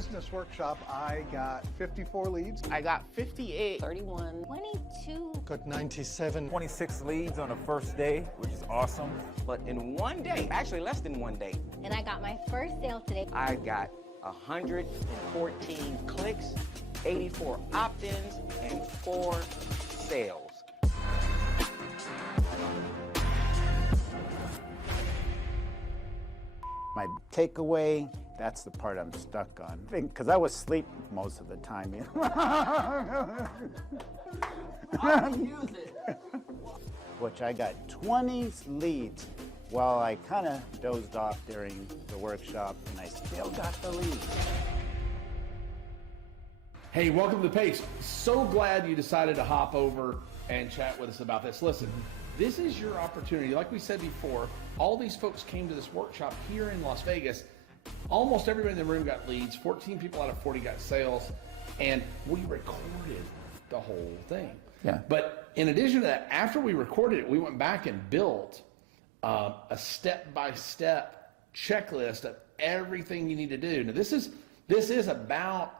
business workshop, I got 54 leads. I got 58. 31. 22. Got 97. 26 leads on the first day, which is awesome. But in one day, actually less than one day, And I got my first sale today. I got 114 clicks, 84 opt-ins, and 4 sales. My takeaway, that's the part I'm stuck on. Because I was asleep most of the time. You know? I'll use it. Which I got 20 leads while I kind of dozed off during the workshop, and I still got the leads. Hey, welcome to the page. So glad you decided to hop over and chat with us about this. Listen, this is your opportunity. Like we said before, all these folks came to this workshop here in Las Vegas. Almost everybody in the room got leads. 14 people out of 40 got sales, and we recorded the whole thing. Yeah. But in addition to that, after we recorded it, we went back and built a step-by-step checklist of everything you need to do. Now, this is about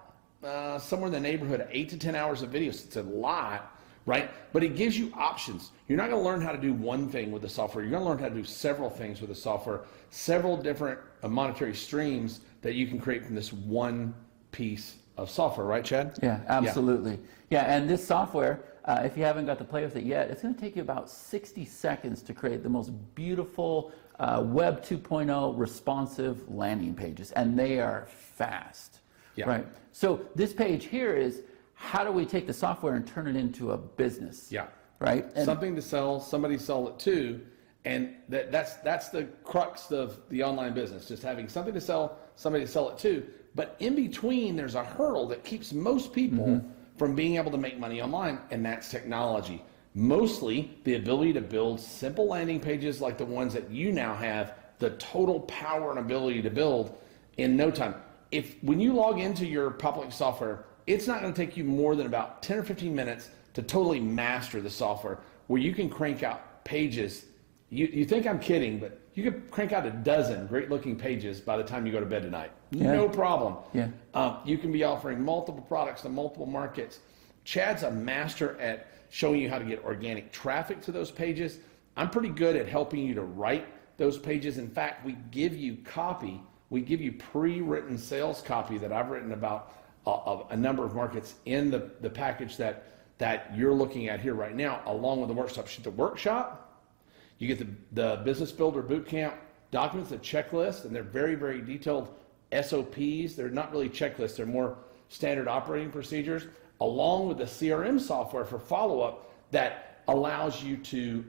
somewhere in the neighborhood of 8 to 10 hours of videos. It's a lot, right? But it gives you options. You're not going to learn how to do one thing with the software. You're going to learn how to do several things with the software, several different monetary streams that you can create from this one piece of software, right, Chad? Yeah, absolutely. Yeah, and this software, if you haven't got to play with it yet, it's going to take you about 60 seconds to create the most beautiful Web 2.0 responsive landing pages, and they are fast. Yeah. Right. So this page here is how do we take the software and turn it into a business? Yeah. Right. And Something to sell, somebody sell it to, and that's the crux of the online business, just having something to sell, somebody to sell it to. But in between, there's a hurdle that keeps most people from being able to make money online, and that's technology. Mostly the ability to build simple landing pages like the ones that you now have the total power and ability to build in no time. When you log into your Poplinks software, it's not going to take you more than about 10 or 15 minutes to totally master the software, where you can crank out pages. You think I'm kidding, but you could crank out a dozen great looking pages by the time you go to bed tonight. Yeah. No problem. Yeah. You can be offering multiple products to multiple markets. Chad's a master at showing you how to get organic traffic to those pages. I'm pretty good at helping you to write those pages. In fact, we give you copy. We give you pre-written sales copy that I've written about a number of markets in the package that you're looking at here right now, along with the workshop. The workshop, you get the Business Builder Bootcamp documents, the checklist, and they're very, very detailed SOPs. They're not really checklists. They're more standard operating procedures, along with the CRM software for follow-up that allows you to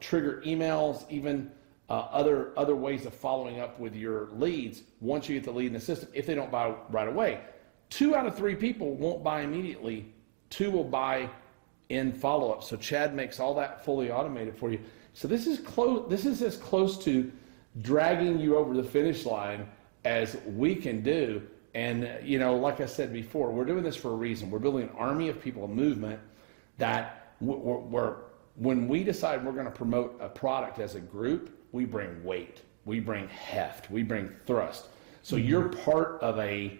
trigger emails, even other ways of following up with your leads once you get the lead in the system if they don't buy right away. 2 out of 3 people won't buy immediately. 2 will buy in follow-up. So Chad makes all that fully automated for you. So this is close. This is as close to dragging you over the finish line as we can do. And like I said before, we're doing this for a reason. We're building an army of people, a movement that when we decide we're going to promote a product as a group, we bring weight, we bring heft, we bring thrust. So you're part of a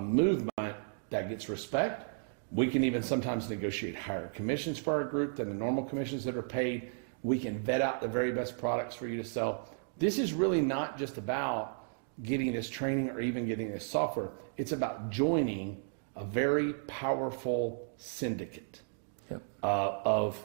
movement that gets respect. We can even sometimes negotiate higher commissions for our group than the normal commissions that are paid. We can vet out the very best products for you to sell. This is really not just about getting this training or even getting this software. It's about joining a very powerful syndicate of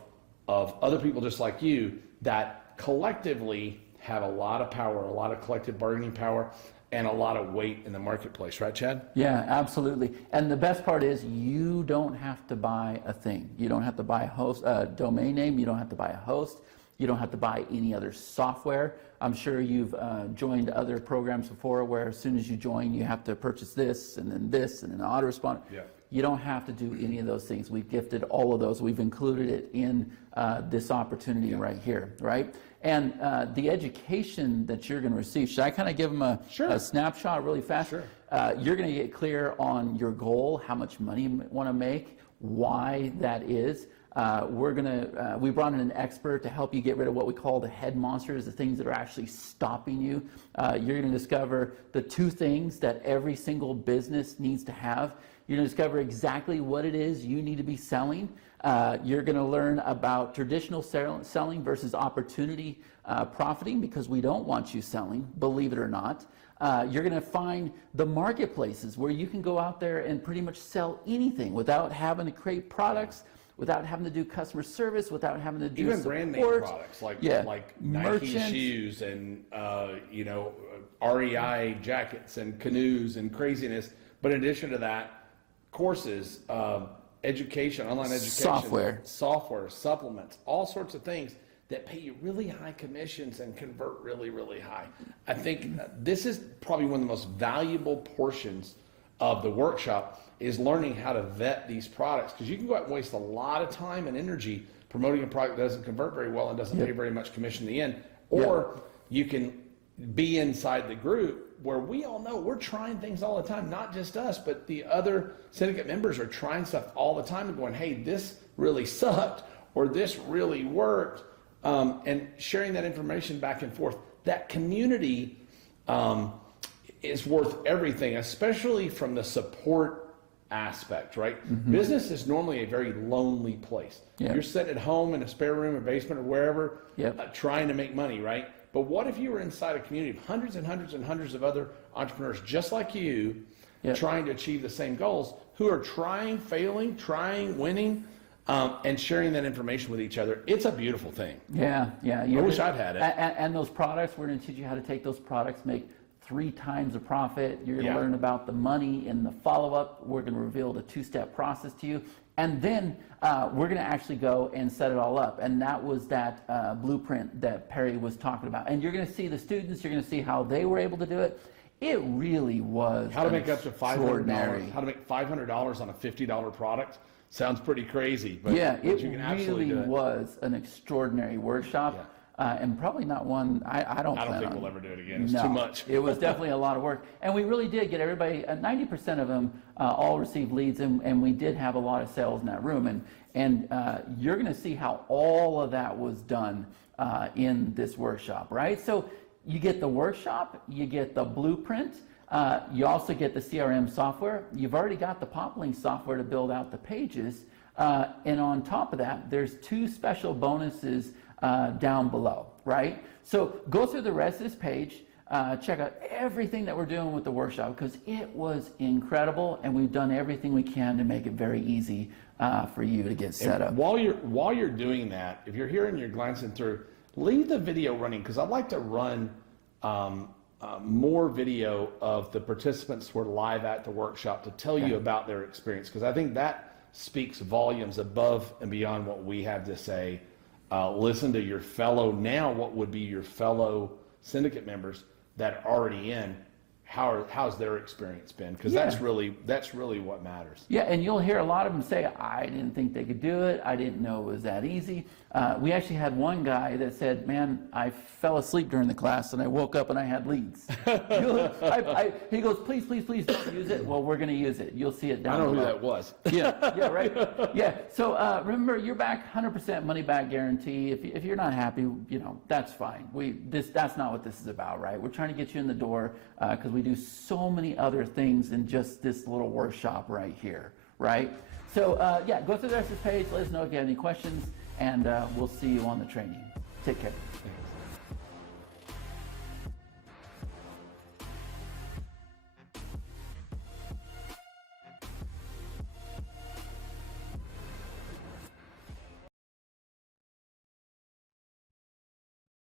other people just like you that collectively have a lot of power, a lot of collective bargaining power, and a lot of weight in the marketplace, right, Chad? Yeah, absolutely. And the best part is you don't have to buy a thing. You don't have to buy a domain name. You don't have to buy a host. You don't have to buy any other software. I'm sure you've joined other programs before where as soon as you join, you have to purchase this and then an autoresponder. Yeah. You don't have to do any of those things. We've gifted all of those. We've included it in this opportunity right here, right? And the education that you're going to receive, should I kind of give them a snapshot really fast? Sure. You're going to get clear on your goal, how much money you want to make, why that is. We brought in an expert to help you get rid of what we call the head monsters, the things that are actually stopping you. You're going to discover the 2 things that every single business needs to have. You're going to discover exactly what it is you need to be selling. You're going to learn about traditional selling versus opportunity profiting, because we don't want you selling, believe it or not. You're going to find the marketplaces where you can go out there and pretty much sell anything without having to create products, without having to do customer service, without having to do even support. brand name products like Nike Merchants. shoes and REI jackets and canoes and craziness. But in addition to that, courses, education, online education, software, supplements, all sorts of things that pay you really high commissions and convert really, really high. I think this is probably one of the most valuable portions of the workshop, is learning how to vet these products, because you can go out and waste a lot of time and energy promoting a product that doesn't convert very well and doesn't pay very much commission in the end. Or you can be inside the group where we all know we're trying things all the time, not just us, but the other syndicate members are trying stuff all the time and going, hey, this really sucked, or this really worked, and sharing that information back and forth. That community is worth everything, especially from the support aspect, right? Mm-hmm. Business is normally a very lonely place. Yep. You're sitting at home in a spare room, a basement, or wherever, trying to make money, right? But what if you were inside a community of hundreds and hundreds and hundreds of other entrepreneurs just like you, trying to achieve the same goals, who are trying, failing, trying, winning, and sharing that information with each other? It's a beautiful thing. Yeah. I wish I'd had it. And those products, we're going to teach you how to take those products, make 3 times the profit. You're going to learn about the money in the follow-up. We're going to reveal the 2-step process to you. And then we're going to actually go and set it all up. And that was that blueprint that Perry was talking about. And you're going to see the students. You're going to see how they were able to do it. It really was how to make up to $500. How to make $500 on a $50 product. Sounds pretty crazy, but yeah, but you can absolutely do it. It really was an extraordinary workshop. And probably not one I don't think we'll ever do it again. It's too much. It was definitely a lot of work. And we really did get everybody, 90% of them all received leads, and we did have a lot of sales in that room. And you're going to see how all of that was done in this workshop, right? So you get the workshop, you get the blueprint, you also get the CRM software. You've already got the Poplinks software to build out the pages. And on top of that, there's 2 special bonuses down below, right? So go through the rest of this page, check out everything that we're doing with the workshop, because it was incredible, and we've done everything we can to make it very easy for you to get set up. While you're doing that, if you're here and you're glancing through, leave the video running, because I'd like to run more video of the participants who are live at the workshop to tell you about their experience, because I think that speaks volumes above and beyond what we have to say. Listen to your fellow, now what would be your fellow syndicate members that are already in. How's their experience been? Because that's really what matters. Yeah, and you'll hear a lot of them say, I didn't think they could do it. I didn't know it was that easy. We actually had one guy that said, man, I fell asleep during the class and I woke up and I had leads. He goes, please don't use it. Well, we're going to use it. You'll see it down below. I know who that was. Yeah, right. Yeah, so remember, you're back 100% money back guarantee. If you're not happy, that's fine. That's not what this is about, right? We're trying to get you in the door because we do so many other things than just this little workshop right here, right? So go through the rest of this page. Let us know if you have any questions, and we'll see you on the training. Take care. Thanks.